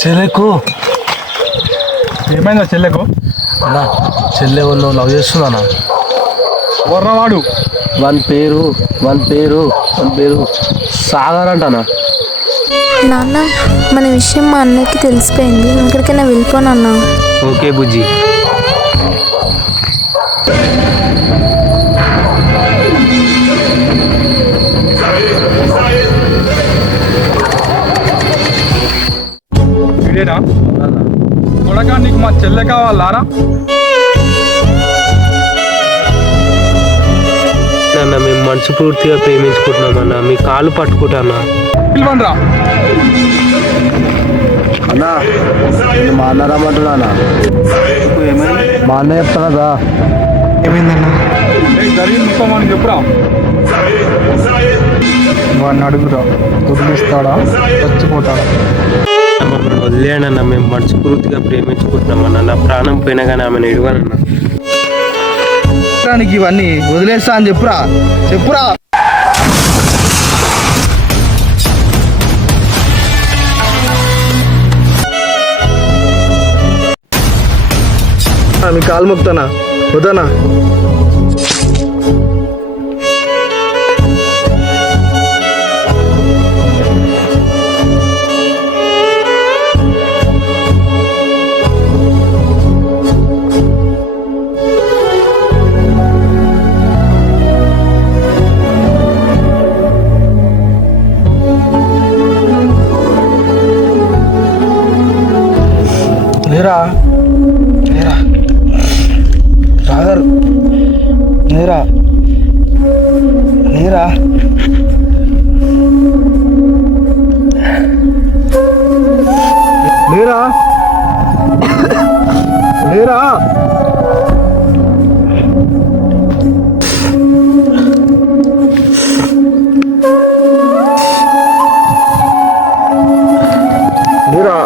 చెల్లెకు ఏమైందా చెల్లెకు? అన్నా చెల్లె వాళ్ళు లవ్ చేస్తున్నానా? వర్రవాడు వన్ పేరు సాగర్ అంటానా? నాన్న, మన విషయం మా అన్నయ్యకి తెలిసిపోయింది. నువ్వు ఎక్కడికైనా వెళ్ళిపోనన్నా. ఓకే బుజ్జి. వీడేనా కొడక? నీకు మా చెల్లె కావాలారా? అన్న మేము మనస్ఫూర్తిగా ప్రేమించుకుంటున్నామన్నా, మీ కాలు పట్టుకుంటానా. పిలవండ్రా. అన్నా నేను మా అన్న రమ్మంటున్నానా? మా అన్న చెప్తానదా? ఏమైందన్నా? జరిగింది మొత్తం అని చెప్పురా. వాడిని అడుగురా, వదిలిస్తాడా చచ్చిపోతాడా? మమ్మల్ని వదిలేయనన్నా, మేము మనస్ఫూర్తిగా ప్రేమించుకుంటున్నామన్నా. నా ప్రాణం పోయినా కానీ ఆమెను ఇడవనన్నా. ఇవన్నీ వదిలేస్తా అని చెప్పురా. మీ కాలు మొక్తానా? వద్దనా? లేరా సాగర్, లేరా లేరా లేరా లేరా లేరా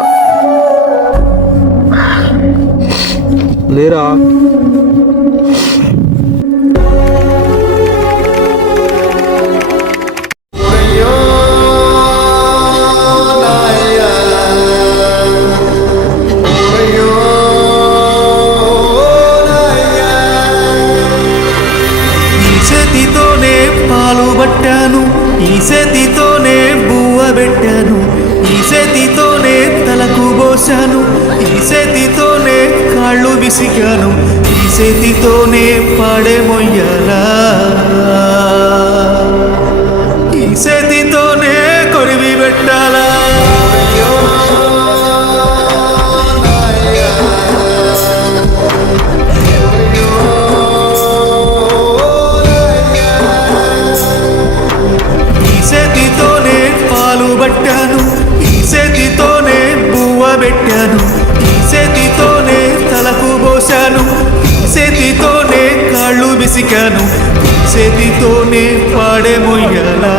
లేరా పాలు పట్టాను, ఈ చేతితోనే బువ్వ పెట్టాను, ఈ చేతితోనే తలకు పోసాను, ఈ చేతితోనే కాళ్ళు విసిగాను, ఈ చేతితోనే పాడే మొయ్యాలా, ఈ చేతితోనే కొరివి పెట్టాలా. పట్టాను, ఈ చేతితోనే బువ్వ పెట్టాను, ఈ చేతితోనే తలకు పోసాను, ఈ చేతితోనే కాళ్ళు విసికాను, ఈ చేతితోనే పాడే మొయ్యాలా.